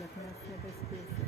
Як нас небезпечно.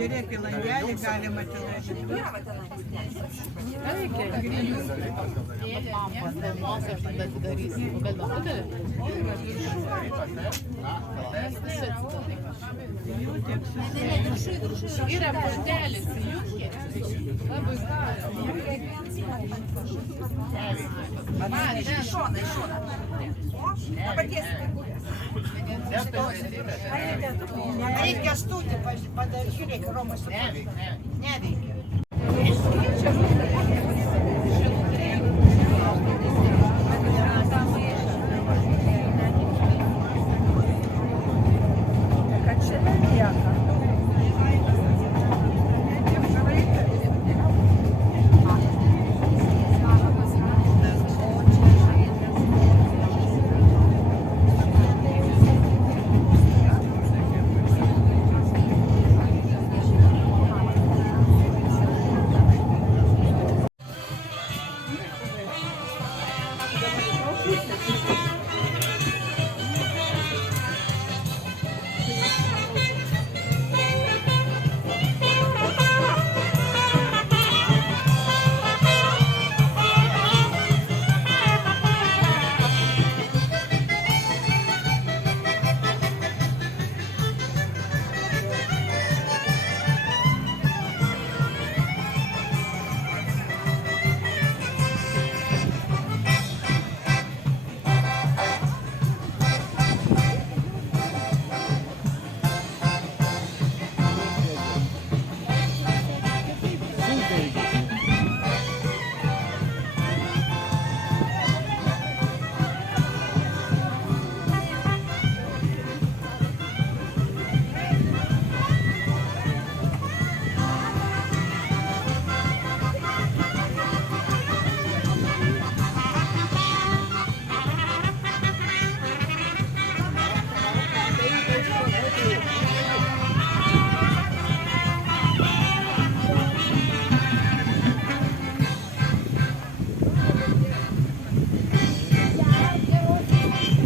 Žiūrėk, į langelį galima tenai. Yra puštelis, liukė. Labai Reikia stūti padaryti, žiūrėk, Romas. Neveikia. Kad čia nelieka.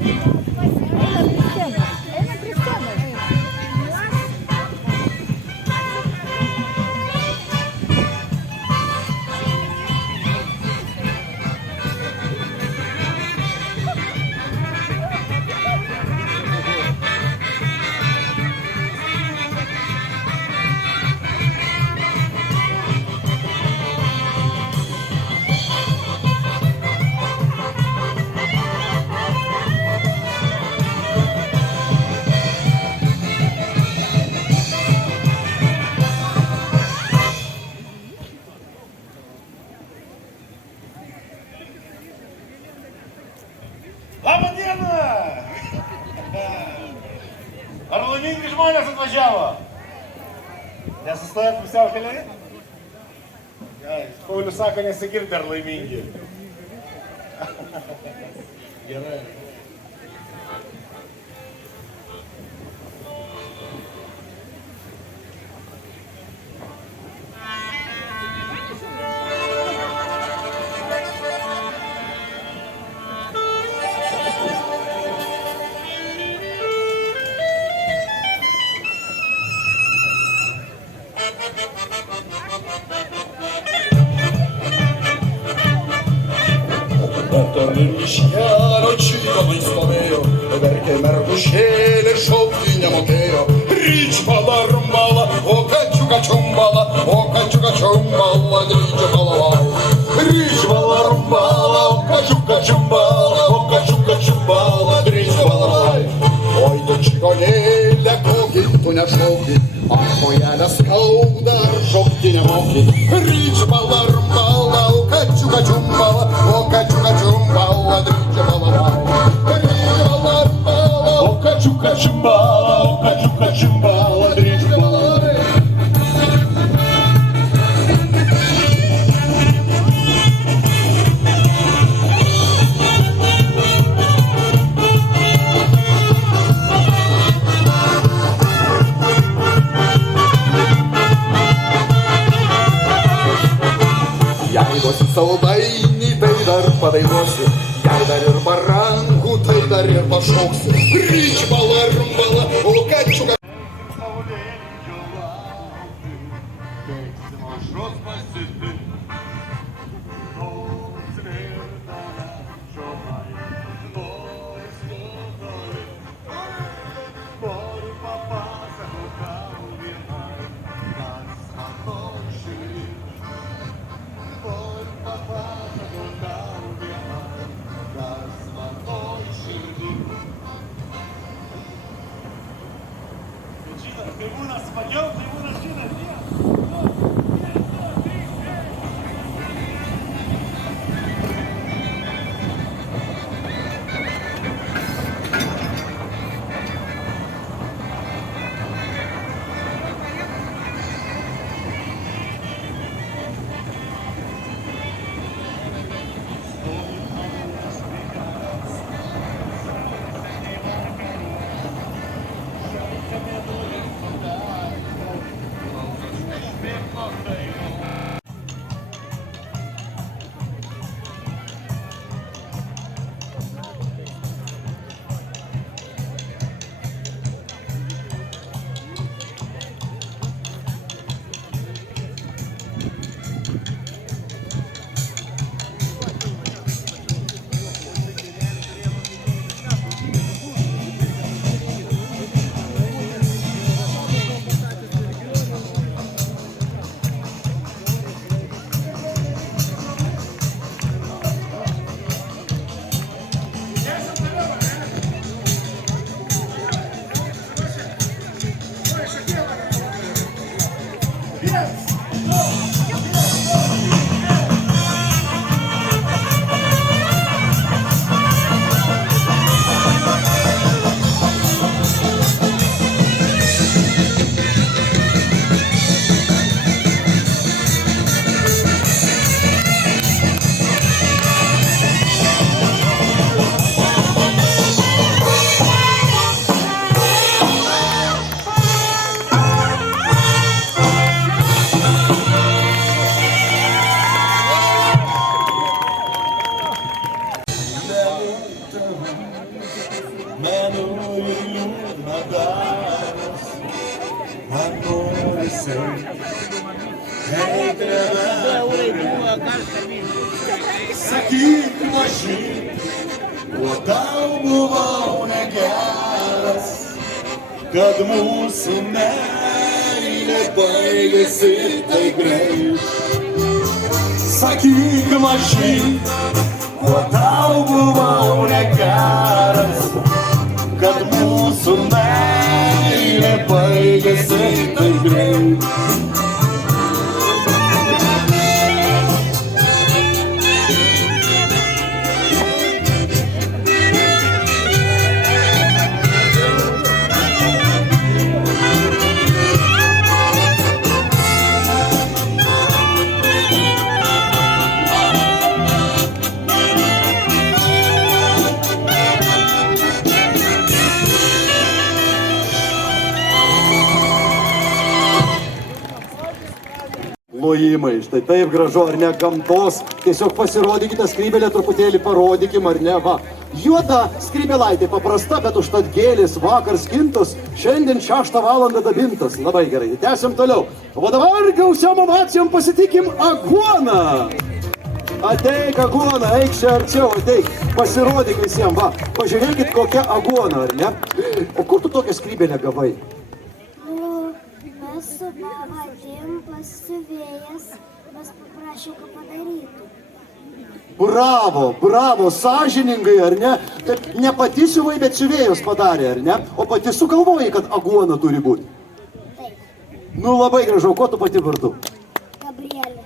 Ena Cristiana. Labą dieną! Ar laimingi žmonės atvažiavo? Nesustojat pusiaukelėje? Paulius sako, nesigirdi ar laimingi. Gerai. Torni il mischiano, cibo non spaveo, perché mercuscele, scioppi nemokėjo. Ryčbala, rumbala, o kačiuka čiumbala, dryčia palavau. Ryčbala, rumbala, o kačiuka čiumbala, dryčia palavau. Oi, tu čigonėlė, kokį tu nešauki, ar kojelę skauda, ar šokti nemoki. Ryčbala, rumbala, o kačiuka čiumbala, dryčia palavau. Ryčbala, rumbala, o kačiuka čiumbala, dryčia palavau. Jei duosi saldainį, tai dar padainuosiu, jei dar ir barankų, tai dar ir pašauksiu. Ryčbala, rumbala, o kačiuka. Tribūnas smagiau, tribūnas žinot, Menu ir liūdna daras, man norisi. Sakyk mažy, kuo tau buvau negeras, kad mūsų meilė baigėsi taip greit. Sakyk mažy, kuo tau buvau negeras, kad mūsų meilė baigėsi taip greit. Plojimai, štai taip gražu, ar ne, gamtos. Tiesiog pasirodykite skrybėlę, truputėlį parodykim, ar ne, va. Juoda skrybėlaitė paprasta, bet užtat gėlės vakar skintos, šiandien 6 valandą dabintos. Labai gerai, tęsiam toliau. O dabar gausiam ovacijom pasitikim Aguoną. Ateik, Aguona, eik čia arčiau, ateik, pasirodyk visiems, va. Pažiūrėkit, kokia Aguona, ar ne? O kur tu tokią skrybėlę gavai? Mes su pavadėm pasivėjęs, mes paprašė, ką padarytų. Bravo, bravo, sąžiningai, ar ne? Taip, ne pati siuvai, bet siuvėjos padarė, ar ne? O pati sugalvojai, kad Aguona turi būti. Taip, Nu labai gražu, ko tu pati vardu? Gabrielė.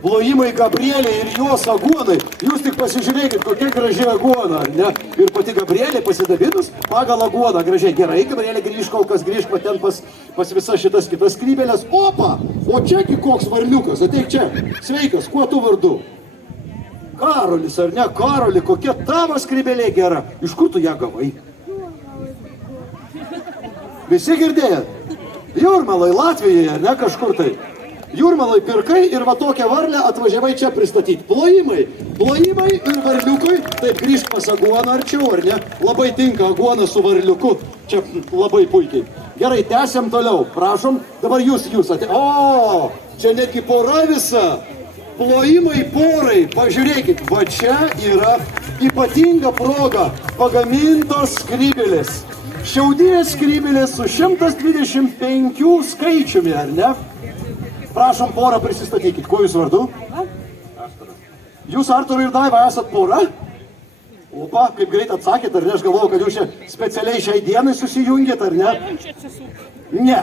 Plojimai Gabrielė ir jos Aguonai. Jūs tik pasižiūrėkit, kokia graži Aguona, ar ne? Ir pati Gabrielė pasidabinus pagal Aguoną gražiai. Gerai, Gabrielė grįž, kol kas grįž ten pas visas šitas kitas skrybėlės. Opa! O čiagi koks varliukas, ateik čia. Sveikas, kuo tu vardu? Karolis, ar ne? Karoli, kokia tavo skrybėlė gera. Iš kur tu ją gavai? Visi girdėjot? Jūrmaloj, Latvijoje, ar ne kažkur tai? Jūrmaloj pirkai ir va tokią varlę atvažiavai čia pristatyti. Plojimai, plojimai ir varliukui. Taip grįžk pas Aguoną arčiau, ar ne? Labai tinka Aguona su varliuku. Čia labai puikiai. Gerai, tęsiam toliau. Prašom, dabar jūs atė. O, čia netgi pora visa. Plojimai porai. Pažiūrėkit, va čia yra ypatinga proga. Pagamintos skrybėlės. Šiaudinės skrybėlės su 125 skaičiumi, ar ne? Prašom, porą prisistatykit. Kuo jūs vardu? Jūs, Arturai ir Daiva, esat pora? Opa, kaip greit atsakėt, ar ne? Aš galvoju, kad jūs čia specialiai šiai dienai susijungėt, ar ne? Ne.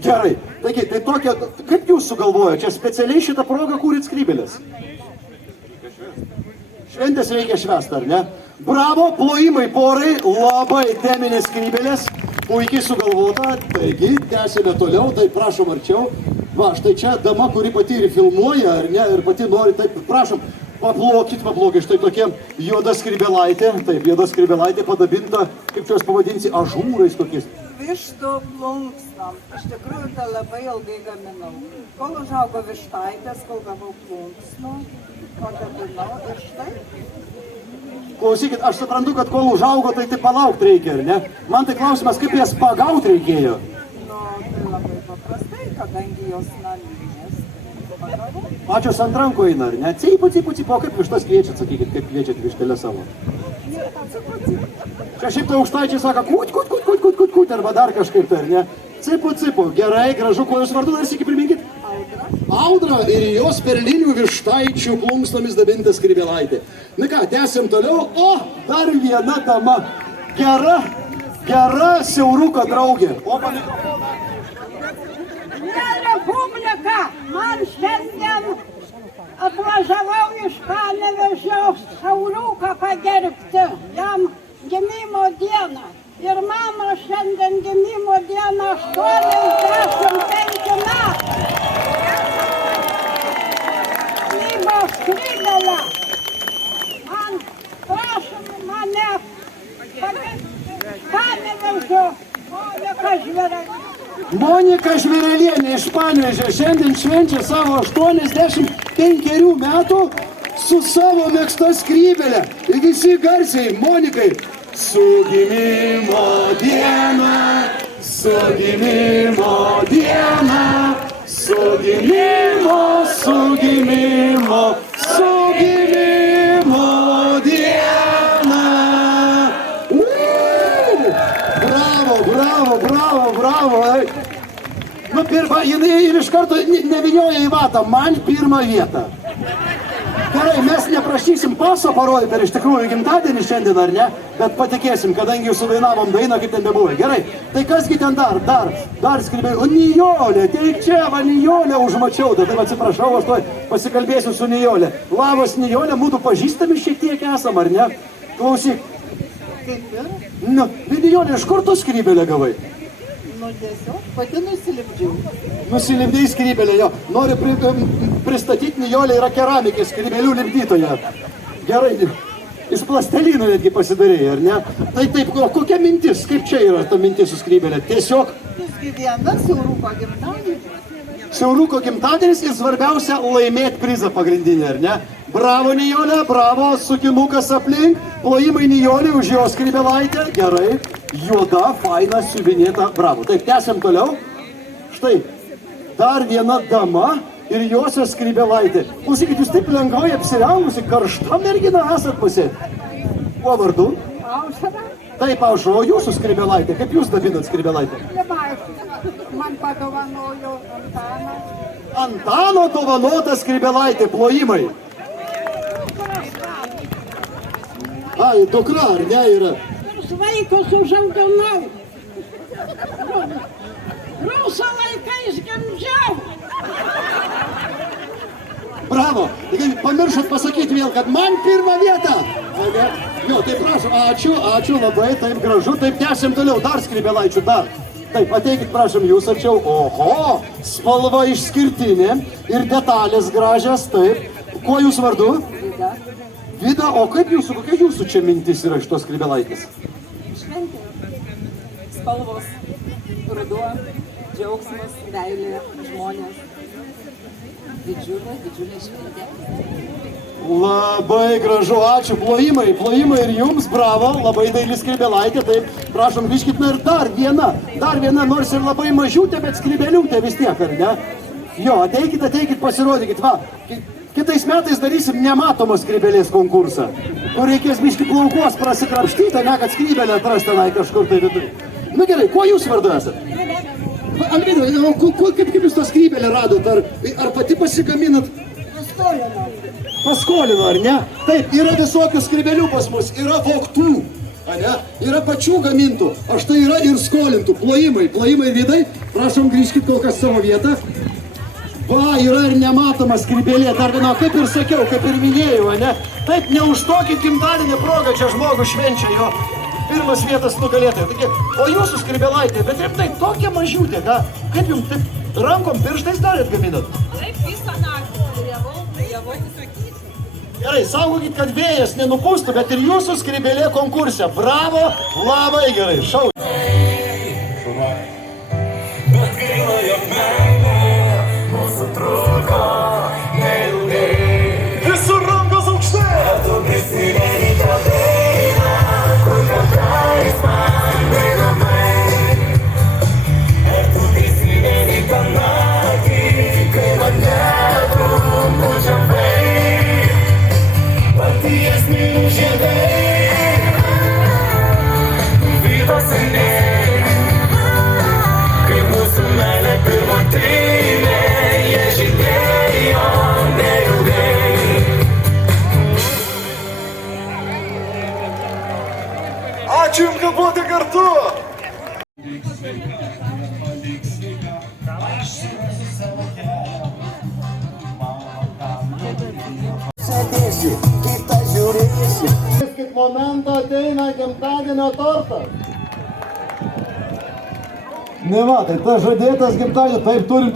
Gerai. Taigi, tai tokia, kaip jūs sugalvojote? Čia specialiai šitą progą kūrit skrybėlės? Šventės reikia švęsti, ar ne? Bravo, plojimai porai, labai teminės skrybėlės. Puikiai sugalvota. Taigi, tęsime toliau, tai prašom arčiau. Va, štai čia dama, kuri pati ir filmuoja, ar ne, ir pati nori, taip, prašom, paplokit, štai tokia juoda skrybėlaitė, taip, juoda skrybėlaitė padabinta, kaip čia jūs pavadinsi, ažūrais kokiais. Vištų plunksnom. Iš tikrųjų, tai labai ilgai gaminau. Kol užaugo vištaitės, kol gavau plunksnų, padabinau ir štai. Klausykit, aš suprantu, kad kol užaugo, tai palaukti reikia, ar ne? Man tai klausimas, kaip jas pagauti reikėjo? Tai labai paprastai, kadangi jos naminės. Pačios ant rankų eina, ar ne? Cipu, kaip vištas kviečiat, sakykit, kaip kviečiat vištelę savo. Čia šiaip tai aukštaičiai sako, kut, arba dar kažkaip tai, ar ne? Cipu, gerai, gražu, kuo jūs vardu, dar sykį priminkit? Audra ir jos perlinių vištaičių plunksnomis dabinta skrybėlaitė. Na ką, tęsim toliau. O, dar viena dama. Gera siauruka draugė. Opa, mikrofoną. Mėly publika, man šiandien atvažiavau iš Panevėžio siauruką pagerbti jam gimimo dieną. Ir mano šiandien gimimo dieną 85 metų. Lygo skrybėlę. Man, prašom mane, Panevėžio, Monika Žvėrelienė. Monika Žvėrelienė iš Panevėžio šiandien švenčia savo 85 metų su savo mėgsta skrybėle. Ir visi garsiai, Monikai, su gimimo diena, su gimimo diena, su gimimo, su gimimo, su gimimo diena. Bravo, bravo, bravo, bravo. Nu, pirma, jinai ir iš karto nevinioja į vatą, man pirmą vietą. Gerai, mes neprašysim paso parodyti, ar iš tikrųjų gimtadienį šiandien ar ne, bet patikėsim, kadangi jau sudainavom dainą, kaip ten bebuvai. Gerai, tai kasgi ten dar skribėjau. O Nijolė, teik čia, va Nijolė užmačiau, tai atsiprašau, aš tuoj pasikalbėsiu su Nijolė. Labas Nijolė, mūsų pažįstami šiek tiek esam, ar ne? Klausyk. Kaip ir? Nu, Nijolė, iš kur tu skrybėlę gavai? Nu, tiesiog pati nusilipdžiau. Nusilipdėjai skrybėlę, jo. Noriu pristatyti, Nijolė yra keramikė, skrybėlių lipdytoja. Gerai, iš plastelino netgi pasidarėjai, ar ne? Tai taip, kokia mintis, kaip čia yra ta mintis su skrybėlė? Tiesiog Visgi viena siauruko gimtadienis. siauruko gimtadienis ir svarbiausia laimėti prizą pagrindinį, ar ne? Bravo Nijolė, bravo, sukinukas aplink, plojimai Nijolė už jos skrybėlaitę, gerai, juoda, faina, siuvinėta, bravo. Taip, tęsiam toliau. Štai, dar viena dama ir josios skrybėlaitė. Klausykit, jūs taip lengvai apsirengusi, karšta mergina esat pasėti. Kuo vardu? Aušra, Taip, Aušra, o jūsų skrybėlaitė, kaip jūs dabinat skrybėlaitę? neaišku, man padovanojo Antaną. Antano dovanota skrybėlaitė, plojimai. Ai, dukra, ar ne, yra? Nors vaikus užauginau. Rusų laikais gimdžiau. Bravo! Pamiršot pasakyti vėl, kad man pirmą vietą! Jo, tai prašom, ačiū labai, taip gražu, taip tęsim toliau, dar skrybėlaičių, dar. Taip, ateikit, prašom, jūs arčiau. Oho, spalva išskirtinė ir detalės gražias, taip. Kuo jūs vardu? Vida. Vida, o kaip jūsų, kokia jūsų čia mintis yra šitos skrybėlaitės? Šventė. Spalvos. Ruduo. Džiaugsmas, meilė, žmonės. Didžiulė šventė. Labai gražu, ačiū, plojimai ir jums, bravo, labai daili skrybėlaitė, taip, prašom, grįžkit, na ir dar viena, nors ir labai mažiutė, bet skrybėliūtė vis tiek, ar ne? Jo, ateikit, pasirodykit, va, kitais metais darysim nematomą skrybėlės konkursą, kur reikės biški plaukos prasikrapštyti, ne, kad skrybėlę atras tenai kažkur tai vidurį. Nu gerai, kuo jūs vardu esat? Alvyda, kaip jūs tą skrybėlę radot, ar pati pasigaminat? Paskolino, ar ne? Taip, yra visokių skrybėlių pas mus, yra vogtų, ne? Yra pačių gamintų, o štai yra ir skolintų, plojimai Vidai, prašom grįžkit kol kas savo vietą. Va, yra ir nematoma skrybėlė, dar viena, kaip ir sakiau, kaip ir minėjau, ne? Taip, ne už tokį gimtadienį progą čia žmogų švenčia jo pirmas vietas nugalėtojai. Taigi, o jūsų skrybėlaitė, bet rimtai, tokia mažiutė, ką? Kaip jums taip rankom pirštais darėt gaminat? Taip, visą naktį klijavau. Gerai, saugokit, kad vėjas nenupūstų, bet ir jūsų skrybėlė konkurse. Bravo, labai gerai, šau. Bet gaila, jog meilė mūsų truko neilgai. Visur rankos aukštai! Ar tu prisimeni tą dainą, kur kartais man dainamai? Ar tu prisimeni tą naktį, kai mane tu nužemai? Paties minų žiedai, vytos seniai, kai mūsų meilė pirmotinė, jie žydėjo neilgai. Ačiū jums, kad buvote kartu! Sėdėsi, kitą žiūrėsi. Kaip momento ateina gimtadienio tortas. Ne va, tai tas žadėtas gimtadienio, taip turim.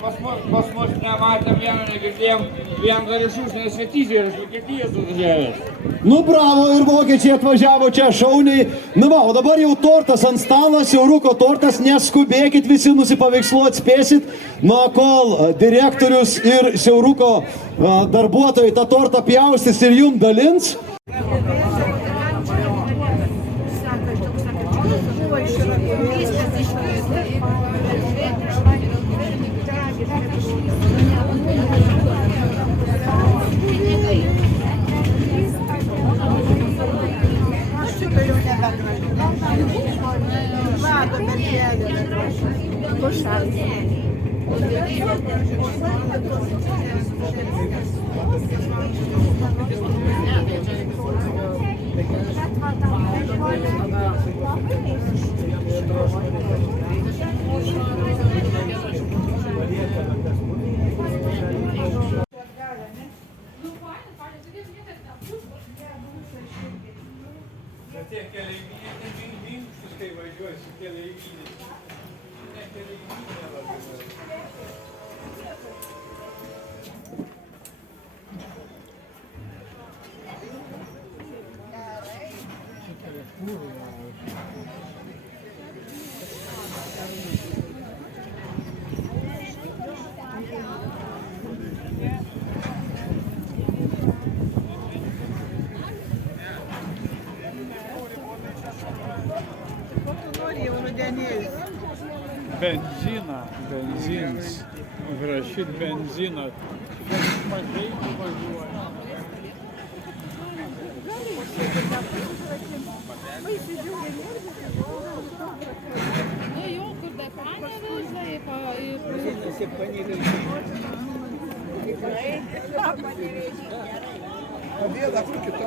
Pas mus nematėm vieno, negirdėjom, vien dar iš užsienio svetyžių ir iš Vokietijos atvažiavęs. Nu bravo, ir vokiečiai atvažiavo čia šauniai. Na va, o dabar jau tortas ant stalo, siauruko tortas, neskubėkit, visi nusipaveiksluot spėsit. Nuo kol direktorius ir siauruko darbuotojai tą tortą pjaustys ir jum dalins. Tie keleiviniai, tai minkštus, kai važiuosi, keleiviniai. Ne keleiviniai labai. Benziną, benzins, užrašyt benziną. Mažai važiuoja. Nu jau, kur dekanė veža į Победа, kur kita.